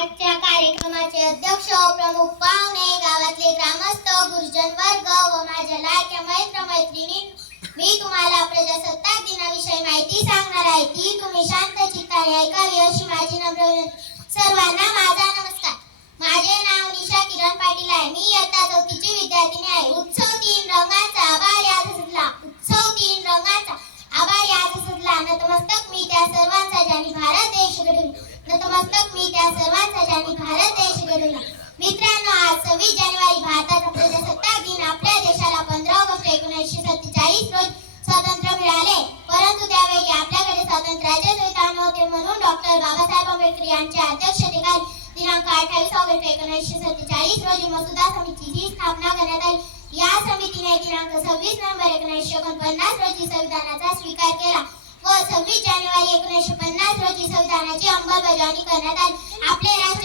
आजच्या कार्यक्रमाचे अध्यक्ष प्रमुख पाहुणे गावातले ग्रामस्थ गुरुजन वर्ग व माझ्या लाडक्या मैत्र मैत्रिणी मी तुम्हाला प्रजासत्ताक दिनाविषयी माहिती सांगणार आहे. ती तुम्ही शांत चित्ताने ऐकावी अशी माझी नम्र विनंती. सर्वांना माझा नमस्कार. घडविला नतमस्तक मी त्या सर्वांचा ज्यांनी भारत देश घडवला. मित्रांनो आज सव्वीस जानेवारी भारताचा प्रजासत्ताक दिन आपल्या देशाला पंधरा ऑगस्ट एकोणीसशे सत्तेचाळीस रोज स्वातंत्र्य मिळाले. परंतु त्यावेळी आपल्याकडे स्वातंत्र्याचे सुविधा नव्हते म्हणून डॉक्टर बाबासाहेब आंबेडकर यांच्या अध्यक्षतेखाली दिनांक अठ्ठावीस ऑगस्ट एकोणीसशे सत्तेचाळीस रोजी मसुदा समितीची स्थापना करण्यात आली. या समितीने दिनांक सव्वीस नोव्हेंबर एकोणीसशे एकोणपन्नास रोजी संविधानाचा स्वीकार केला व सव्वीस जानेवारी एकोणीसशे पन्नास रोजी अंमलबजावणी करण्यात आली. आपले राष्ट्र